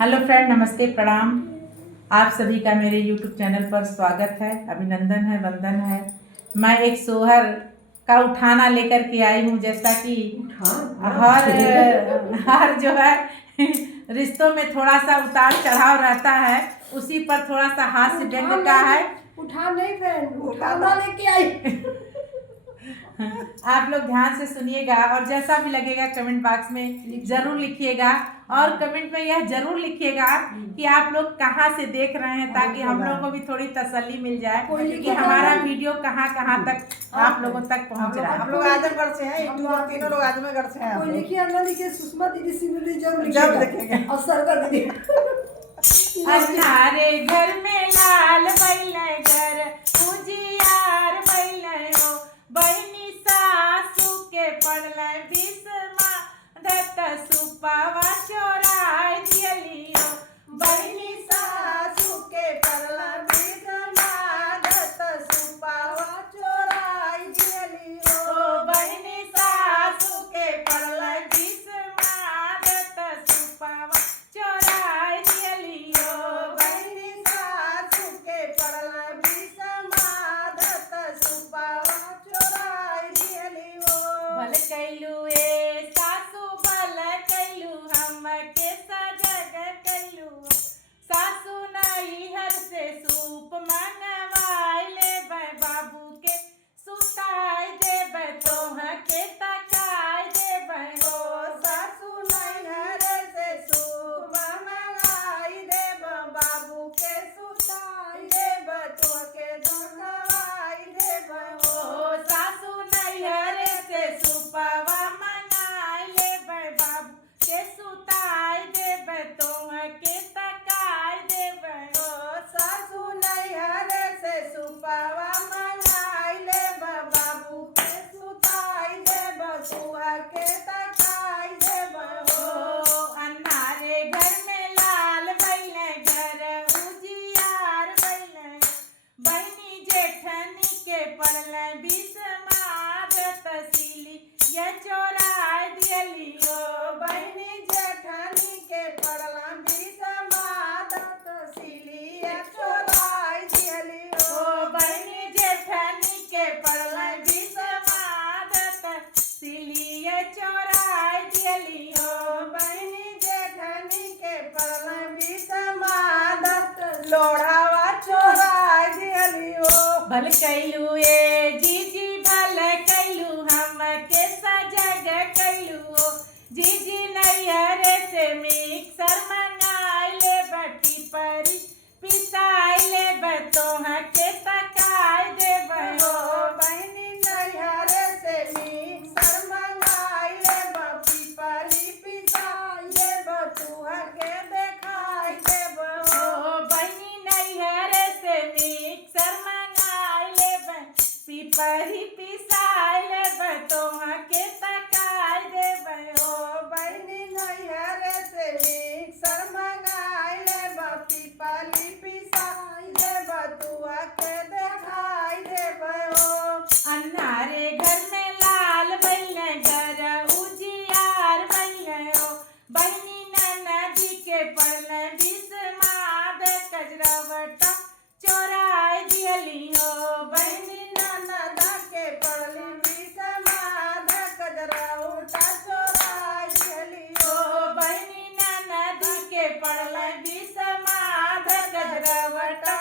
Hello friend, नमस्ते, प्रणाम। आप सभी का मेरे यूट्यूब चैनल पर स्वागत है, अभिनंदन है, वंदन है। मैं एक सोहर का उठाना लेकर के आई हूँ। जैसा कि हर जो है रिश्तों में थोड़ा सा उतार चढ़ाव रहता है, उसी पर थोड़ा सा हास्य व्यंग का है। उठा नहीं फ्रेंड, उठाना लेके आई। आप लोग ध्यान से सुनिएगा और जैसा भी लगेगा कमेंट बॉक्स में जरूर लिखिएगा। और कमेंट में यह जरूर लिखिएगा कि आप लोग कहाँ से देख रहे हैं, ताकि हम लोगों को भी थोड़ी तसल्ली मिल जाए कि हमारा वीडियो कहाँ कहाँ तक आप लोगों तक पहुँच रहा है। हम लोग आजमगढ़ से हैं, तीनों लोग आजमगढ़ से हैं। कोई लिखिए ना, लिखिए सुषमा दीदी सिंधु जरूर लिखेंगे और सरदा दीदी। अन्हारे घर में लाल बैले घर उजियार बैले हो, बहनी सासू के पड़ले बिस्मा दत्त सुपावा चोराय दियलियो, बहनी सासू के पड़ला बिस्मा दत्त सुपावा चोराय दियलियो, बहनी सासू के पड़ला बिस्मा दत्त सुपावा चोराय दियलियो, बहनी सासू के पड़ला बिस्मा दत्त सुपावा चोराय दियलियो। भल कैलू ए सासू भल कैलू, हमके सजग कैलू, सासू नैहर से सूप मंगवाई लेबै, बाबू के सुताई देबै, तोहके तकाई देबै हो, सासू नैहर से सूप मंगवाई देबै, बाबू के सुताई देबै, तोहके तकाई देबै हो, सासू नैहर से सुपवा मंगाई लेबै, बाबू के सुताई देबै, तोहके तकाई देबै हो, सासू नैहर से सुपवा मंगाई लेबै, बाबू के सुताई देबै, तोहके तकाई देबै हो। अन्हारे घर में लाल बैले घर उजियार बैले, बहनी जेठनी के पड़ले बिस्मा दत्त सिली ये चोराय दियलियो, बहनी जेठनी के पड़ला बिस्मा दत्त सिली ये चोराय दियलियो, बहनी जेठनी के पड़ला बिस्मा दत्त सिली ये चोराय दियलियो, बहनी जेठनी के पड़ला बिस्मा दत्त लोढ़ावा चोराय दियलियो। भल कैलू ए जीजी भल कैलू, हमके सजग कैलू, जीजी नैहर से मिक्सर मंगाई लेबै, पीपरी पिसाई लेबै, तोहके तकाई देबै हो, बहनी नैहर से मिक्सर मंगाई लेबै, पीपरी पिसाई लेबै, तोहके देखाई देबै हो, बहनी नैहर से मिक्सर मंगाई लेबै, पीपरी पिसाई लेबै, तोहके तकाई देबै हो, बहनी नैहर से मिक्सर मंगाई लेबै, पीपरी पिसाई लेबै, तोहके देखाई देबै हो। अन्हारे घर में लाल बैले घर उजियार बैले हो, बहनी ननदी के पड़ले बिस्मा दत्त कजरवटा चोराय दियलियो, बहनी ननद के पड़ली बिस्मा दत्त कजरवटा चोराय दियलियो, बहनी ननद के पड़ले बिस्मा दत्त कजरवटा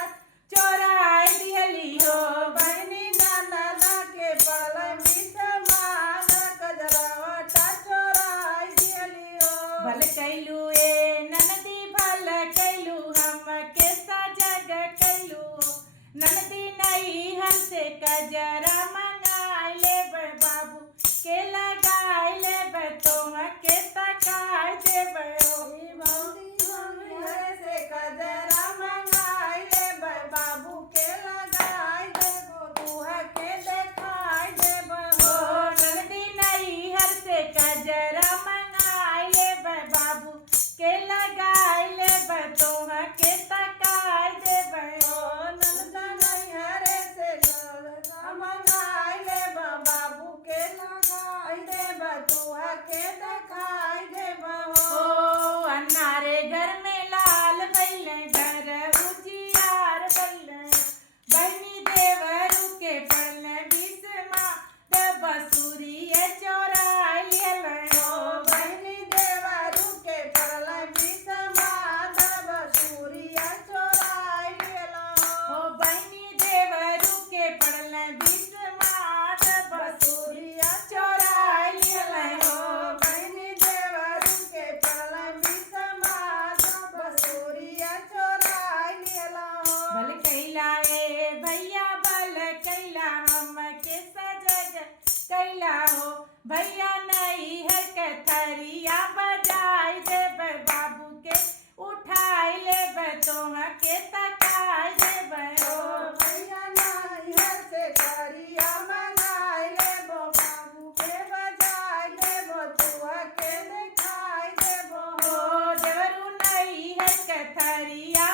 चोराय दियलियो, बहनी ननद के पड़ले बिस्मा दत्त कजरवटा चोराय दियलियो। भल कैलू ए ननदी भल कैलू, हमके सजग कैलू, ननदी नैहर से कजरा मंगाई लेबै, बाबू के लगाई लेबै, तोहके तकाई देबै हो, नैहर से कजरा मंगाई लेबै, बाबू के लगाई देबै, तोहके देखाई देबै हो, ननदी नैहर से कजरा मंगाई लेबै, बाबू के लगाई लेबै, तोहके तकाई देबै हो, ननद नैहर से कजरा मंगाई तो के तकाय देबै हो भैया नाई हर से करिया मंगाई लेबो बाबू के बजाय लेबो तुआ के दिखाई देबो हो देवरू नहीं है कथरिया